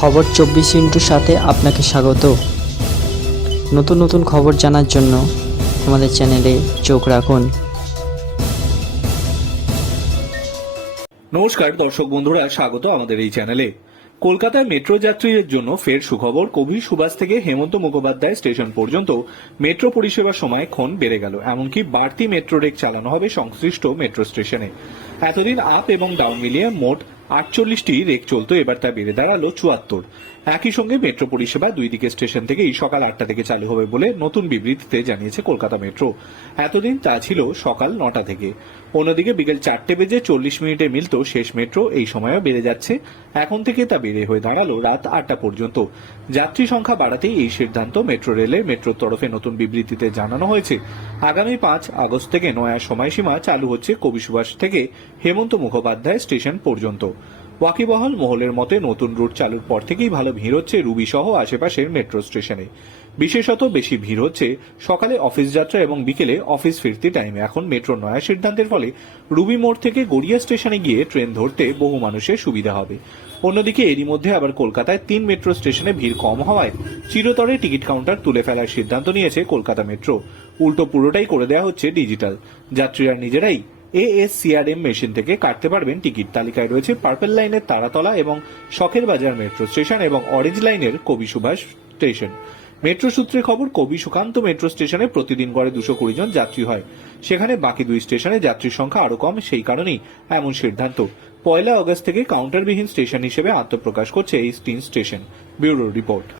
খবর চব্বিশ ইন্টুর সাথে আপনাকে স্বাগত। নতুন নতুন খবর জানার জন্য আমাদের চ্যানেলে চোখ রাখুন। নমস্কার, দর্শক বন্ধুরা, স্বাগত আমাদের এই চ্যানেলে। কলকাতায় মেট্রো যাত্রীদের জন্য ফের সুখবর। কবি সুভাষ থেকে হেমন্ত মুখোপাধ্যায় স্টেশন পর্যন্ত মেট্রো পরিষেবার সময় ক্ষণ বেড়ে গেল। এমনকি বাড়তি মেট্রো রেক চালানো হবে সংশ্লিষ্ট মেট্রো স্টেশনে। এতদিন আপ এবং ডাউন মিলিয়ে মোট আটচল্লিশটি রেক চলতো এবার তা বেড়ে দাঁড়াল চুয়াত্তর। একই সঙ্গে মেট্রো পরিষেবা দুই দিকে স্টেশন থেকেই সকাল আটটা থেকে চালু হবে বলে নতুন বিবৃতিতে জানিয়েছে কলকাতা মেট্রো। এতদিন তা ছিল সকাল নটা থেকে। অন্যদিকে বিকেল চারটে বেজে চল্লিশ মিনিটে মিলত শেষ মেট্রো এই সময়ও বেড়ে যাচ্ছে। এখন থেকে তা বেড়ে হয়ে দাঁড়াল রাত আটটা পর্যন্ত। যাত্রী সংখ্যা বাড়াতেই এই সিদ্ধান্ত মেট্রো রেলের মেট্রোর তরফে নতুন বিবৃতিতে জানানো হয়েছে, আগামী পাঁচ আগস্ট থেকে নয়া সময়সীমা চালু হচ্ছে কবি সুভাষ থেকে হেমন্ত মুখোপাধ্যায় স্টেশন পর্যন্ত। ওয়াকিবহাল মহলের মতে নতুন রুট চালুর পর থেকেই ভালো ভিড় হচ্ছে রুবি সহ আশেপাশের মেট্রো স্টেশনে। বিশেষত বেশি ভিড় হচ্ছে সকালে অফিস যাত্রা এবং বিকেলে অফিস ফিরতে টাইমে। এখন মেট্রো নয়া সিদ্ধান্তের ফলে রুবি মোড় থেকে গড়িয়া স্টেশনে গিয়ে ট্রেন ধরতে বহু মানুষের সুবিধা হবে। অন্যদিকে এরই মধ্যে আবার কলকাতায় তিন মেট্রো স্টেশনে ভিড় কম হওয়ায় চিরতরে টিকিট কাউন্টার তুলে ফেলার সিদ্ধান্ত নিয়েছে কলকাতা মেট্রো। উল্টো পুরোটাই করে দেওয়া হচ্ছে ডিজিটাল। যাত্রীরা নিজেরাই এএসসিআরএম মেশিন থেকে কাটতে পারবেন টিকিট। তালিকায় রয়েছে পার্পল লাইনের তারাতলা এবং শখের বাজার মেট্রো স্টেশন এবং অরেঞ্জ লাইনের কবি সুভাষ স্টেশন মেট্রো সূত্রে খবর, কবি সুকান্ত মেট্রো স্টেশনে প্রতিদিন গড়ে দুশো কুড়ি জন যাত্রী হয়। সেখানে বাকি দুই স্টেশনে যাত্রীর সংখ্যা আরও কম, সেই কারণেই এমন সিদ্ধান্ত। পয়লা অগস্ট থেকে কাউন্টারবিহীন স্টেশন হিসেবে আত্মপ্রকাশ করছে এই তিন স্টেশন ব্যুরো রিপোর্ট